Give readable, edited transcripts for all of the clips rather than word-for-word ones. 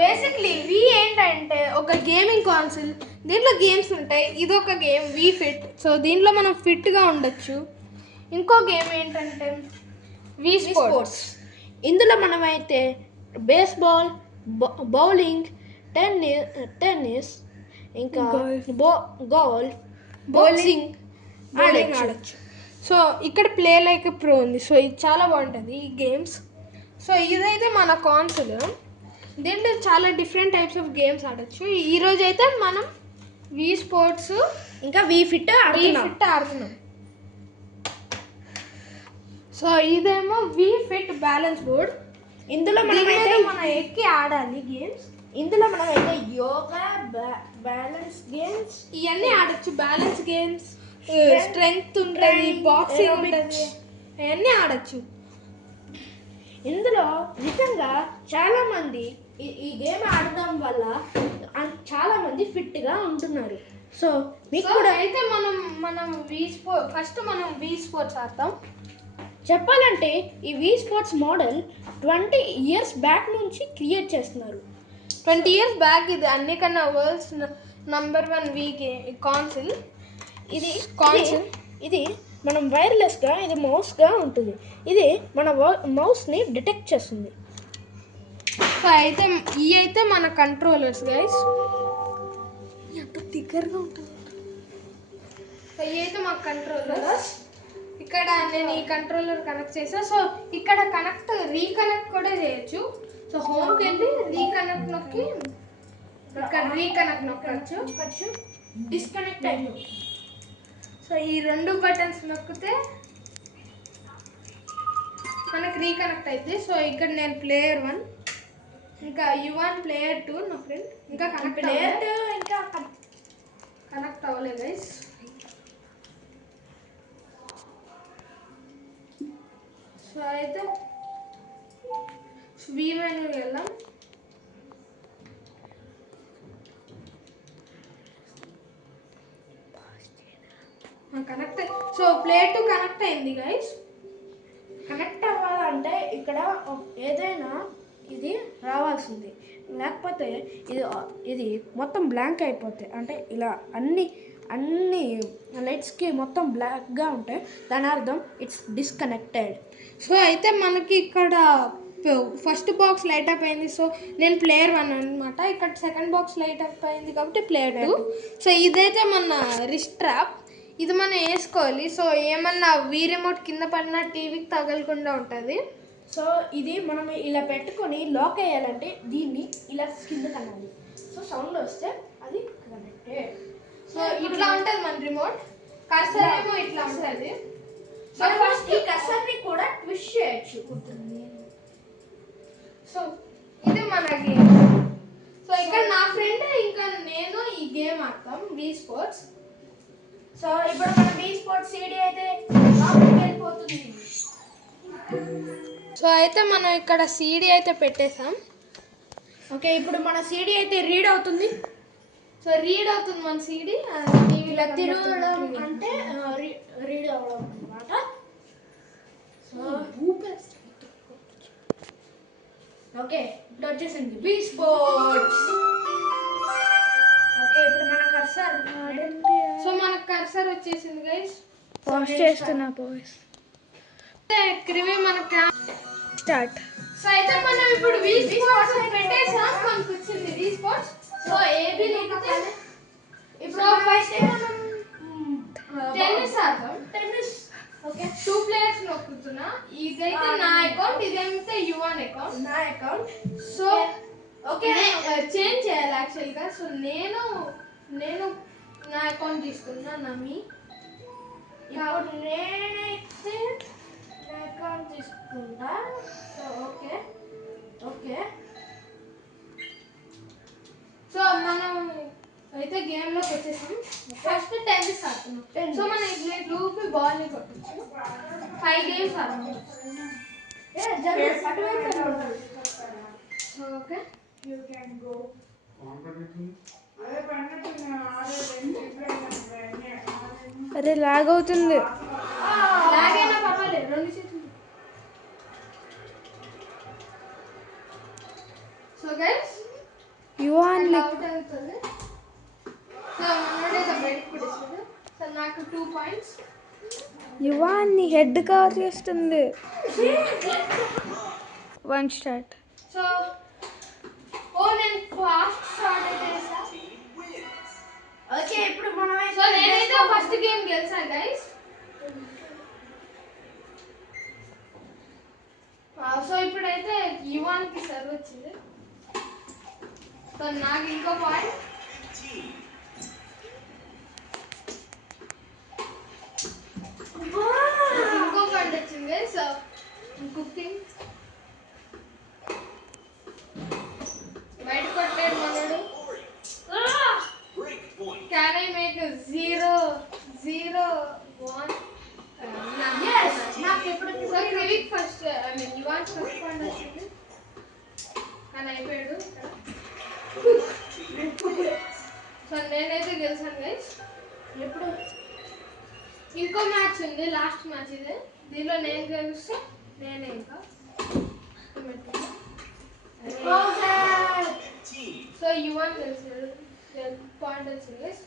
Basically వి ఏంటంటే ఒక gaming console. దీంట్లో గేమ్స్ ఉంటాయి. ఇది ఒక గేమ్ వి ఫిట్. సో దీంట్లో మనం ఫిట్గా ఉండొచ్చు. ఇంకో గేమ్ ఏంటంటే వి స్పోర్ట్స్. ఇందులో మనమైతే బేస్బాల్, బౌలింగ్, టెన్నిస్, ఇంకా గోల్ఫ్, బాక్సింగ్ ఆడచ్చు. సో ఇక్కడ ప్లే లైక్ ప్రో ఉంది. సో ఇది చాలా బాగుంటుంది ఈ గేమ్స్. సో ఇదైతే మన కాన్సోల్. దీంట్లో చాలా డిఫరెంట్ టైప్స్ ఆఫ్ గేమ్స్ ఆడచ్చు. ఈరోజు అయితే మనం వి స్పోర్ట్స్ ఇంకా వి ఫిట్ ఆడుతున్నాం. సో ఇదేమో వి ఫిట్ బ్యాలెన్స్ బోర్డ్. ఇందులో మనం ఎక్కి ఆడాలి గేమ్స్. ఇందులో మనం అయితే యోగా, బ్యాలెన్స్ గేమ్స్ ఇవన్నీ ఆడచ్చు. బ్యాలెన్స్ గేమ్స్, స్ట్రెంగ్త్ ఉంటుంది, బాక్సింగ్ ఉంటుంది, అవన్నీ ఆడచ్చు. ఇందులో నిజంగా చాలామంది ఈ గేమ్ ఆడడం వల్ల చాలామంది ఫిట్గా ఉంటున్నారు. సో మీకు కూడా అయితే మనం ఫస్ట్ మనం వి స్పోర్ట్స్ ఆడతాం. చెప్పాలంటే ఈ వి స్పోర్ట్స్ మోడల్ 20 years బ్యాక్ నుంచి క్రియేట్ చేస్తున్నారు. 20 years బ్యాక్ ఇది అన్నికన్నా వరల్డ్స్ నంబర్ 1 వి కాన్సోల్. ఇది మనం వైర్లెస్గా, ఇది మౌస్గా ఉంటుంది. ఇది మన మౌస్ని డిటెక్ట్ చేస్తుంది. సో అయితే ఇవి అయితే మన కంట్రోలర్స్ గైస్. ఎంత దగ్గరగా ఉంటుంది. సో ఇవి అయితే మా కంట్రోలర్స్. ఇక్కడ నేను ఈ కంట్రోలర్ కనెక్ట్ చేసా. సో ఇక్కడ రీకనెక్ట్ కూడా చేయొచ్చు. సో హోమ్కి వెళ్ళి రీకనెక్ట్ నొక్కి ఇక్కడ రీకనెక్ట్ నొక్కచ్చు. డిస్కనెక్ట్ అయిపోతుంది. సో ఈ 2 బటన్స్ నొక్కితే మనకి రీకనెక్ట్ అవుతుంది. సో ఇక్కడ నేను ప్లేయర్ 1, ఇంకా యువన్ ప్లేయర్ 2 నా ఫ్రెండ్. ఇంకా కనెక్ట్ అవ్వలేదు గైస్. సో అయితే వి మెనూకి వెళ్దాం. కనెక్ట్. సో ప్లే 2 కనెక్ట్ అయింది గైస్. కనెక్ట్ అవ్వాలంటే ఇక్కడ ఏదైనా ఇది రావాల్సింది, లేకపోతే ఇది మొత్తం బ్లాంక్ అయిపోతాయి. అంటే ఇలా అన్ని లైట్స్కి మొత్తం బ్లాక్గా ఉంటాయి. దాని అర్థం ఇట్స్ డిస్కనెక్టెడ్. సో అయితే మనకి ఇక్కడ ఫస్ట్ బాక్స్ లైట్ అప్ అయింది. సో నేను ప్లేయర్ 1 అనమాట. ఇక్కడ సెకండ్ బాక్స్ లైట్ అప్ అయింది కాబట్టి ప్లేయర్ 2. సో ఇదైతే మన రిస్ట్ ట్రాప్. ఇది మనం వేసుకోవాలి. సో ఏమన్నా వీ రిమోట్ కింద పడినా టీవీకి తగలకుండా ఉంటుంది. సో ఇది మనం ఇలా పెట్టుకొని లాక్ అయ్యాలంటే దీన్ని ఇలా కింద కనాలి. సో సౌండ్ వస్తే అది కనెక్టెడ్. సో ఇట్లా ఉంటుంది మన రిమోట్. కర్సర్ ఏమో ఇట్లా ఉంటుంది. సో ఫస్ట్ ఈ కర్సర్ని కూడా ట్విస్ట్ చేయొచ్చు. సో ఇది మన గేమ్. సో ఇక్కడ నా ఫ్రెండ్ ఇంకా నేను ఈ గేమ్ ఆడతాం వి స్పోర్ట్స్. సో ఇప్పుడు మన వి స్పోర్ట్స్ సీడీ అయితే లోపలికి వెళ్ళిపోతుంది. సో అయితే మనం ఇక్కడ సీడీ అయితే పెట్టేసాం. ఓకే, ఇప్పుడు మన సీడీ అయితే రీడ్ అవుతుంది. సో రీడ్ అవుతుంది మన సీడీ. ఇలా తిరగడం అంటే రీడ్ అవ్వడం అన్నమాట. సో ఓకే, ఇప్పుడు వచ్చేసింది వి స్పోర్ట్స్. ఓకే, ఇప్పుడు మన కర్సర్. సో మనకు కర్సర్ వచ్చేసింది గైస్. పాజ్ చేస్తున్నా. పాజ్ క్రిమి మన స్టార్ట్. సో అయితే మనం ఇప్పుడు వి స్పోర్ట్స్ పెట్టేసాం. మనకు వచ్చింది వి స్పోర్ట్స్. సో ఏబీ నొక్కితే ఇప్పుడు ఫస్ట్ మనం టెన్నిస్ ఆడతాం. టెన్నిస్. Okay, 2 players నొక్కుతున్నా. ఇదైతే నా అకౌంట్, ఇదైతే యువన్ అకౌంట్. నా అకౌంట్. సో ఓకే, చేంజ్ చేయాలి యాక్చువల్గా. సో నేను నా అకౌంట్ తీసుకున్నా. నమ్మి ఇప్పుడు నేనైతే నా అకౌంట్ తీసుకుంటా. So okay. సో మనం అయితే గేమ్లోకి వచ్చేసాం. ఫస్ట్ టెన్నిస్ ఆడుతున్నాం. సో మనం ఇట్లా లూపి బాల్ని కొట్టచ్చు. 5 games ఆడతాం. Okay, you can go. అరే లాగ్ అవుతుంది. లాగ్ అయినా పర్వాలేదు, 2 చేతులు. సో గైస్ యువాన్ అవుట్ అవుతుంది. సో మనోడైతే బయటకు కొట్టేసాడు. సో నాకు 2 పాయింట్స్. యువాన్ని హెడ్ కవర్ చేస్తుంది. 1 స్టార్ట్. సో నేను ఫాస్ట్ స్టార్ట్ అయితే చేసా. ఓకే ఇప్పుడు మనం సో నేనైతే ఫస్ట్ గేమ్ గెలిచాను గైస్. సో ఇప్పుడైతే యువాన్కి సర్వ్ వచ్చింది. సో నాకు ఇంకో పాయింట్. ఇంకో పాయింట్ వచ్చింది. సో కుకింగ్ బయట కొట్టాడు మనోడు. Can I make a 0-0-1? నాకు ఎప్పుడు సో క్రివిక్ first, I mean Yuvan first point వచ్చింది. కానీ అయిపోయాడు. సో నేనైతే గెలిచాను గైస్. ఎప్పుడు ఇంకో మ్యాచ్ ఉంది, లాస్ట్ మ్యాచ్ ఇది. దీనిలో నేను గెలిస్తే నేనే ఇంకా. సో యువాన్ గెలిచాడు, పాయింట్ వచ్చింది గైస్.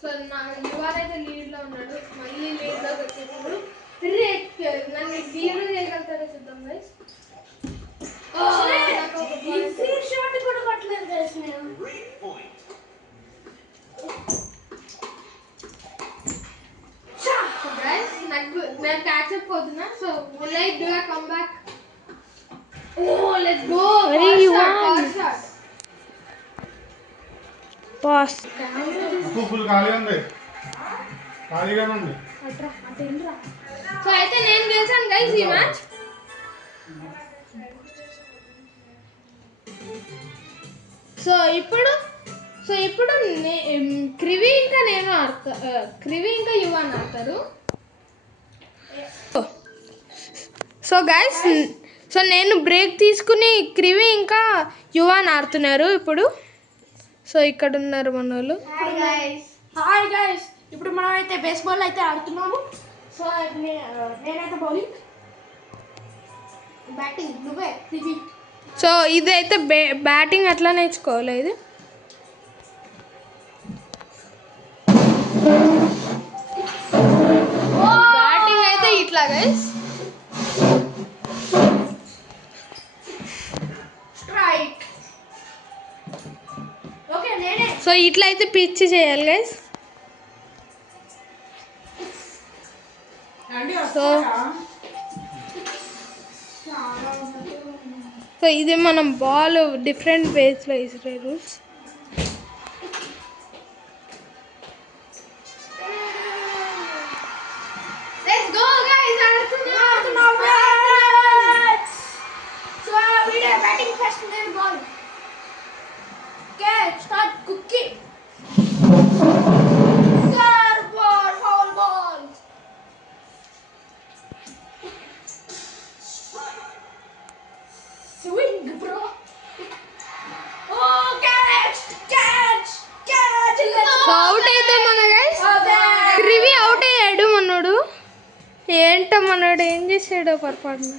సో నా యువాన్ అయితే లీడ్ లో ఉన్నాడు. మళ్ళీ లీడ్ లో వచ్చేటప్పుడు నన్ను 0 చేయగలుగుతాడో చూద్దాం గైస్. షాట్ కూడా కొట్టలేదు గైస్ నేను. గైస్ నేను క్యాచప్ పోతున్నా. So will I do a comeback? Let's go. Very Yuvan. Pass. Full ఖాళీగా ఉంది, ఖాళీగానే ఉంది. సో అయితే నేను గెలిచాను గైస్ ఈ మ్యాచ్. సో ఇప్పుడు క్రివి ఇంకా నేను క్రివి ఇంకా యువాన్ ఆడతారు. సో గైస్, సో నేను బ్రేక్ తీసుకుని క్రివి ఇంకా యువాన్ ఆడుతున్నారు ఇప్పుడు. సో ఇక్కడ ఉన్నారు మన వాళ్ళు. హాయ్ గైస్, ఇప్పుడు మనం అయితే బేస్బాల్ అయితే ఆడుతున్నాము. సో నేనైతే బౌలింగ్, బ్యాటింగ్ నువ్వే రివి. సో ఇదైతే బ్యాటింగ్ అట్లా నేర్చుకోవాలి. ఇది బ్యాటింగ్ అయితే ఇట్లా గైస్. స్ట్రైక్. ఓకే నేనే. సో ఇట్లా అయితే పిచ్ చేయాలి గైస్. సో సో ఇది మనం బాల్ డిఫరెంట్ వేస్లో వేసే rules. Let's go guys. So video batting first నేను ball. Okay start cooking. Ball foul ball. Swing, bro. Oh, catch! So out అయితే మన గైస్. క్రివి అవుట్ అయ్యాడు మనోడు. ఏంటో మనోడు ఏం చేసాడో పొరపాటున.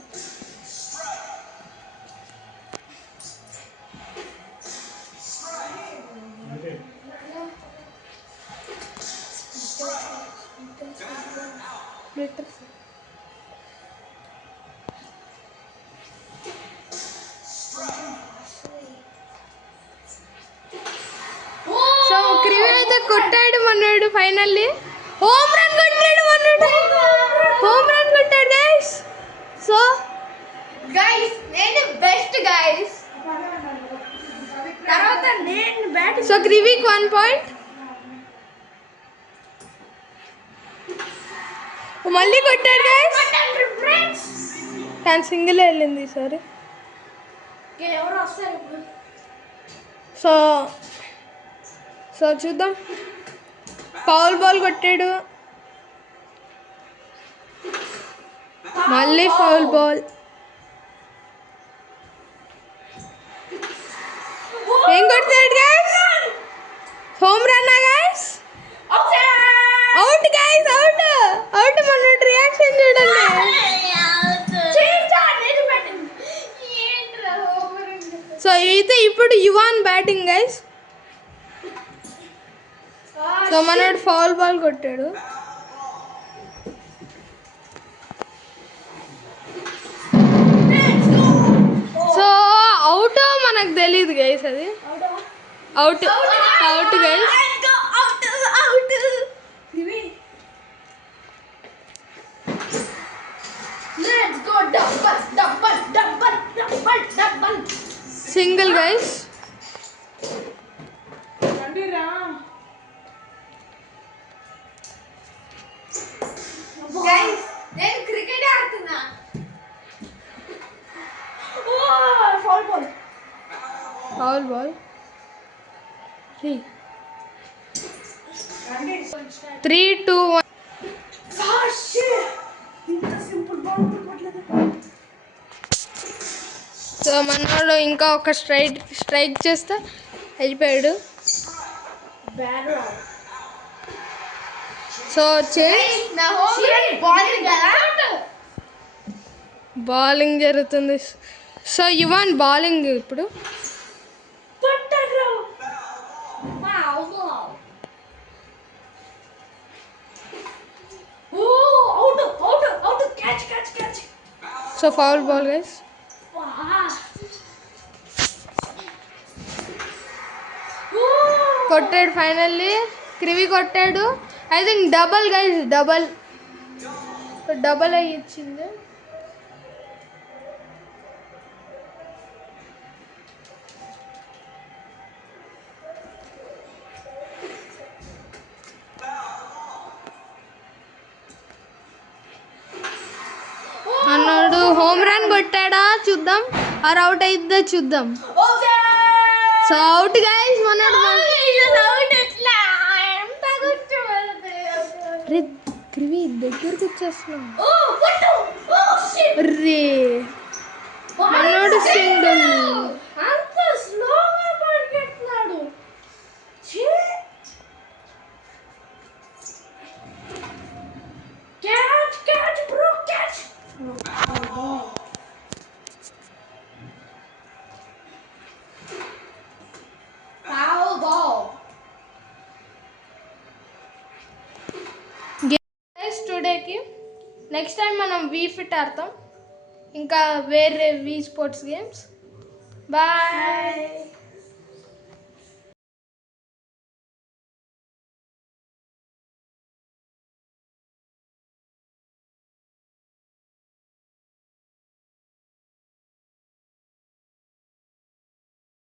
సో క్రివి అయితే కొట్టాడు మనోడు. ఫైనల్లీ హోమ్ రన్ కొట్టాడు మనోడు. హోమ్ రన్ కొట్టాడు గైస్. సో గైస్ నేను బెస్ట్ గైస్. తర్వాత నేను బ్యాట్. So క్రివిక్ 1 point. మళ్ళీ కొట్టాడు గైస్. కానీ సింగిల్ వెళ్ళింది ఈసారి. ఎవరు వస్తారు ఇప్పుడు? సో సో చూద్దాం. ఫౌల్ బాల్ కొట్టాడు. మళ్ళీ ఫౌల్ బాల్. ఏం కొడతాడు guys? Home run guys. Out guys, out out. మన రియాక్షన్ చూడండి. సో అయితే ఇప్పుడు యువాన్ బ్యాటింగ్ గైస్. సో మనోడు ఫౌల్ బాల్ కొట్టాడు. సో అవుట్ మనకు తెలియదు గైస్, అది out out guys. Single guys. నేను క్రికెట్ ఆడుతున్నా. Foul ball. Foul ball. 3, 2, 1. So మనోడు ఇంకా ఒక స్ట్రైక్ చేస్తే వెళ్ళిపోయాడు. సో బౌలింగ్ జరుగుతుంది. సో యువన్ బౌలింగ్ ఇప్పుడు. So foul ball guys. కొట్టాడు ఫైనల్లీ. క్రివి కొట్టాడు. I think double guys, double అయ్యి ఇచ్చింది. అన్నాడు హోమ్ రన్ కొట్టాడా చూద్దాం, ఆర్ అవుట్ అయిద్దా చూద్దాం. సో అవుట్ గైస్ మనోడు. క్రివి దగ్గరకు వచ్చేస్తున్నాం. రే మనోడు సింగిల్. అంత స్లోగా పరిగెత్తున్నాడు. Catch bro, catch. Foul ball. Guys టుడేకి నెక్స్ట్ టైం మనం వీ ఫిట్ ఆడతాం, ఇంకా వేరే వీ స్పోర్ట్స్ గేమ్స్. బాయ్.